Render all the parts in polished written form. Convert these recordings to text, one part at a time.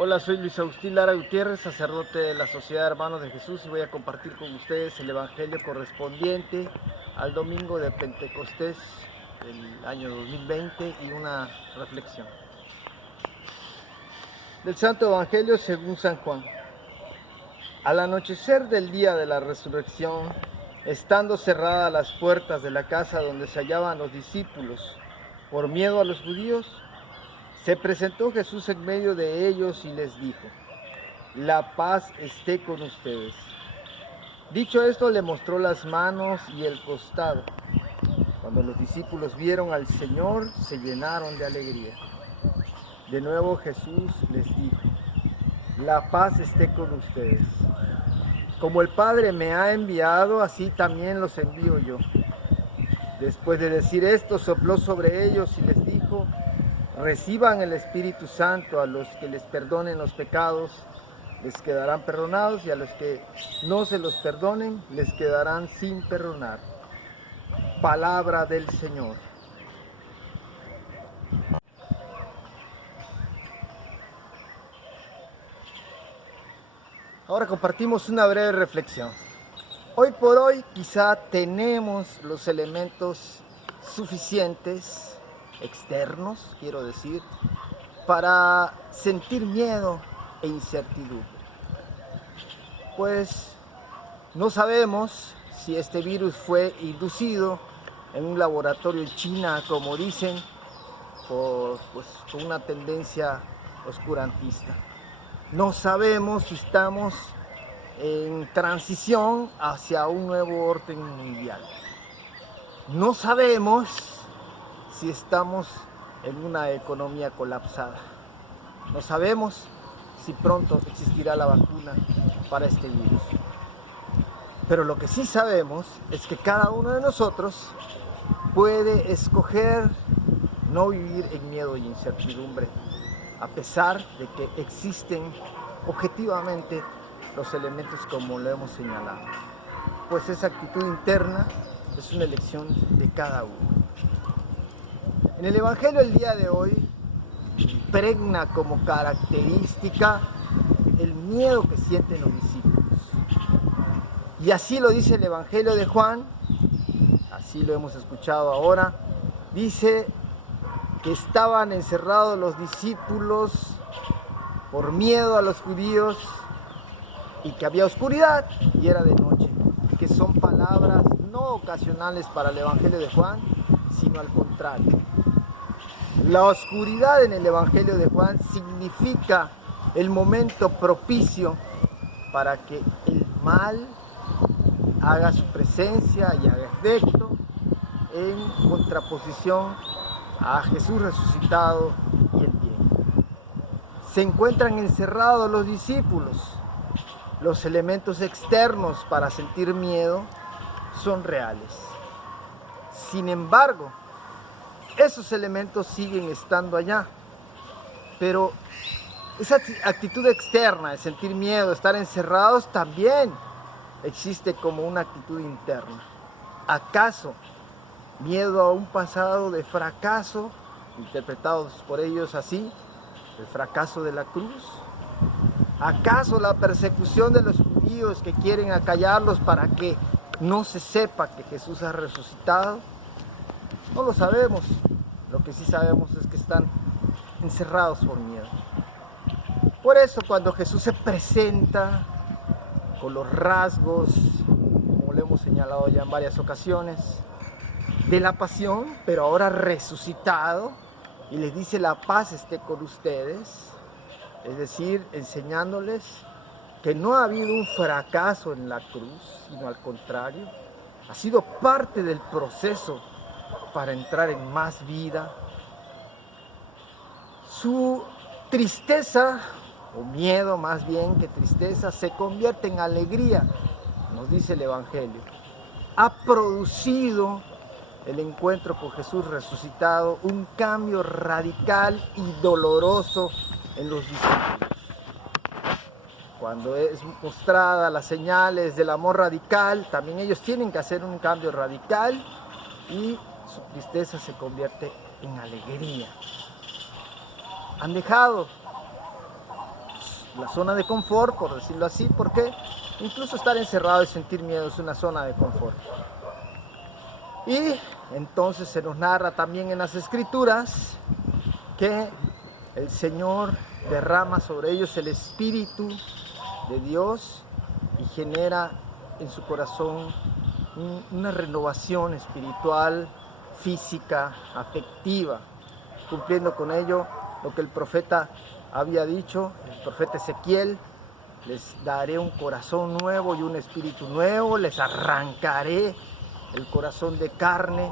Hola, soy Luis Agustín Lara Gutiérrez, sacerdote de la Sociedad de Hermanos de Jesús, y voy a compartir con ustedes el Evangelio correspondiente al domingo de Pentecostés del año 2020 y una reflexión. Del Santo Evangelio según San Juan. Al anochecer del día de la resurrección, estando cerradas las puertas de la casa donde se hallaban los discípulos, por miedo a los judíos, se presentó Jesús en medio de ellos y les dijo: la paz esté con ustedes. Dicho esto, le mostró las manos y el costado. Cuando los discípulos vieron al Señor, se llenaron de alegría. De nuevo Jesús les dijo: la paz esté con ustedes. Como el Padre me ha enviado, así también los envío yo. Después de decir esto, sopló sobre ellos y les dijo: reciban el Espíritu Santo. A los que les perdonen los pecados les quedarán perdonados, y a los que no se los perdonen les quedarán sin perdonar. Palabra del Señor. Ahora compartimos una breve reflexión. Hoy por hoy quizá tenemos los elementos suficientes, externos, quiero decir, para sentir miedo e incertidumbre. Pues no sabemos si este virus fue inducido en un laboratorio en China, como dicen, con una tendencia oscurantista. No sabemos si estamos en transición hacia un nuevo orden mundial. No sabemos si estamos en una economía colapsada. No sabemos si pronto existirá la vacuna para este virus. Pero lo que sí sabemos es que cada uno de nosotros puede escoger no vivir en miedo y incertidumbre, a pesar de que existen objetivamente los elementos como lo hemos señalado. Pues esa actitud interna es una elección de cada uno. En el Evangelio el día de hoy impregna como característica el miedo que sienten los discípulos. Y así lo dice el Evangelio de Juan, así lo hemos escuchado ahora. Dice que estaban encerrados los discípulos por miedo a los judíos y que había oscuridad y era de noche, que son palabras no ocasionales para el Evangelio de Juan, sino al contrario. La oscuridad en el Evangelio de Juan significa el momento propicio para que el mal haga su presencia y haga efecto en contraposición a Jesús resucitado y el bien. Se encuentran encerrados los discípulos. Los elementos externos para sentir miedo son reales. Sin embargo, esos elementos siguen estando allá. Pero esa actitud externa de sentir miedo, de estar encerrados, también existe como una actitud interna. ¿Acaso miedo a un pasado de fracaso, interpretados por ellos así, el fracaso de la cruz? ¿Acaso la persecución de los judíos que quieren acallarlos para que no se sepa que Jesús ha resucitado? No lo sabemos. Lo que sí sabemos es que están encerrados por miedo. Por eso cuando Jesús se presenta con los rasgos, como lo hemos señalado ya en varias ocasiones, de la pasión, pero ahora resucitado, y les dice: la paz esté con ustedes, es decir, enseñándoles que no ha habido un fracaso en la cruz, sino al contrario, ha sido parte del proceso para entrar en más vida. Su tristeza, o miedo más bien que tristeza, se convierte en alegría, nos dice el Evangelio. Ha producido el encuentro con Jesús resucitado un cambio radical y doloroso en los discípulos. Cuando es mostrada las señales del amor radical, también ellos tienen que hacer un cambio radical y su tristeza se convierte en alegría. Han dejado la zona de confort, por decirlo así, porque incluso estar encerrado y sentir miedo es una zona de confort. Y entonces se nos narra también en las Escrituras que el Señor derrama sobre ellos el Espíritu de Dios y genera en su corazón una renovación espiritual, física, afectiva, cumpliendo con ello lo que el profeta había dicho, el profeta Ezequiel: les daré un corazón nuevo y un espíritu nuevo, les arrancaré el corazón de carne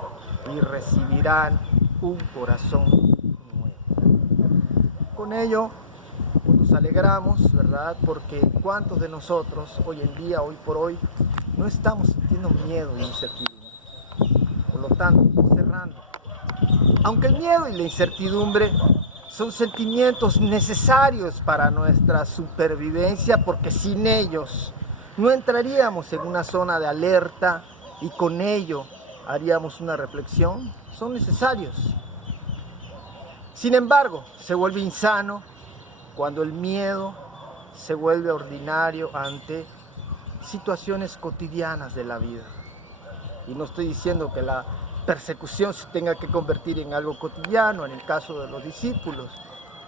y recibirán un corazón nuevo. Con ello nos alegramos, ¿verdad? Porque ¿cuántos de nosotros hoy en día, hoy por hoy, no estamos sintiendo miedo e incertidumbre? Por lo tanto, cerrando, aunque el miedo y la incertidumbre son sentimientos necesarios para nuestra supervivencia, porque sin ellos no entraríamos en una zona de alerta y con ello haríamos una reflexión, son necesarios. Sin embargo, se vuelve insano cuando el miedo se vuelve ordinario ante situaciones cotidianas de la vida. Y no estoy diciendo que la persecución se tenga que convertir en algo cotidiano en el caso de los discípulos.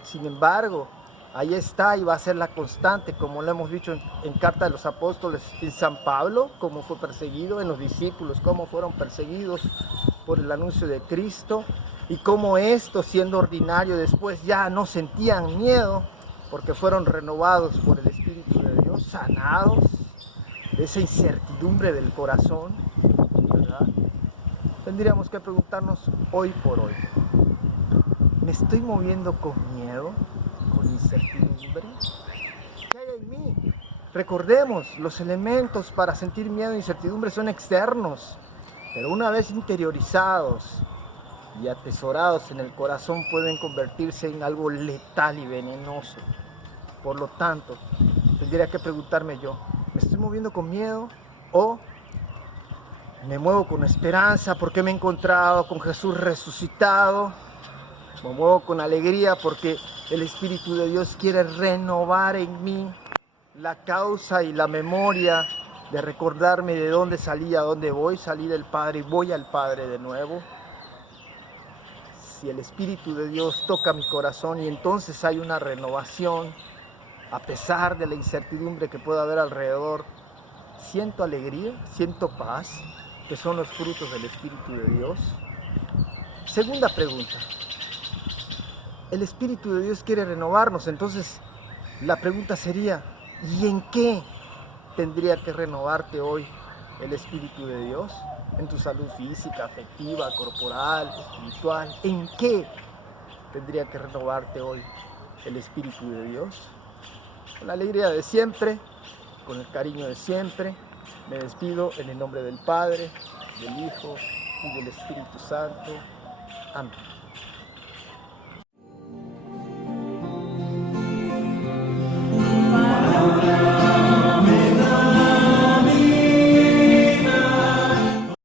Sin embargo, ahí está y va a ser la constante, como lo hemos dicho en Carta de los Apóstoles, en San Pablo, cómo fue perseguido, en los discípulos, cómo fueron perseguidos por el anuncio de Cristo, y cómo esto, siendo ordinario, después ya no sentían miedo, porque fueron renovados por el Espíritu de Dios, sanados de esa incertidumbre del corazón, ¿verdad? Tendríamos que preguntarnos hoy por hoy: ¿me estoy moviendo con miedo, con incertidumbre? ¿Qué hay en mí? Recordemos, los elementos para sentir miedo e incertidumbre son externos, pero una vez interiorizados y atesorados en el corazón pueden convertirse en algo letal y venenoso. Por lo tanto, tendría que preguntarme yo: ¿me estoy moviendo con miedo o me muevo con esperanza porque me he encontrado con Jesús resucitado? Me muevo con alegría porque el Espíritu de Dios quiere renovar en mí la causa y la memoria de recordarme de dónde salí, a dónde voy. Salí del Padre y voy al Padre de nuevo. Si el Espíritu de Dios toca mi corazón y entonces hay una renovación, a pesar de la incertidumbre que pueda haber alrededor, siento alegría, siento paz, que son los frutos del Espíritu de Dios. Segunda pregunta: el Espíritu de Dios quiere renovarnos, entonces la pregunta sería: ¿y en qué tendría que renovarte hoy el Espíritu de Dios? ¿En tu salud física, afectiva, corporal, espiritual? ¿En qué tendría que renovarte hoy el Espíritu de Dios? Con la alegría de siempre, con el cariño de siempre, me despido en el nombre del Padre, del Hijo y del Espíritu Santo. Amén.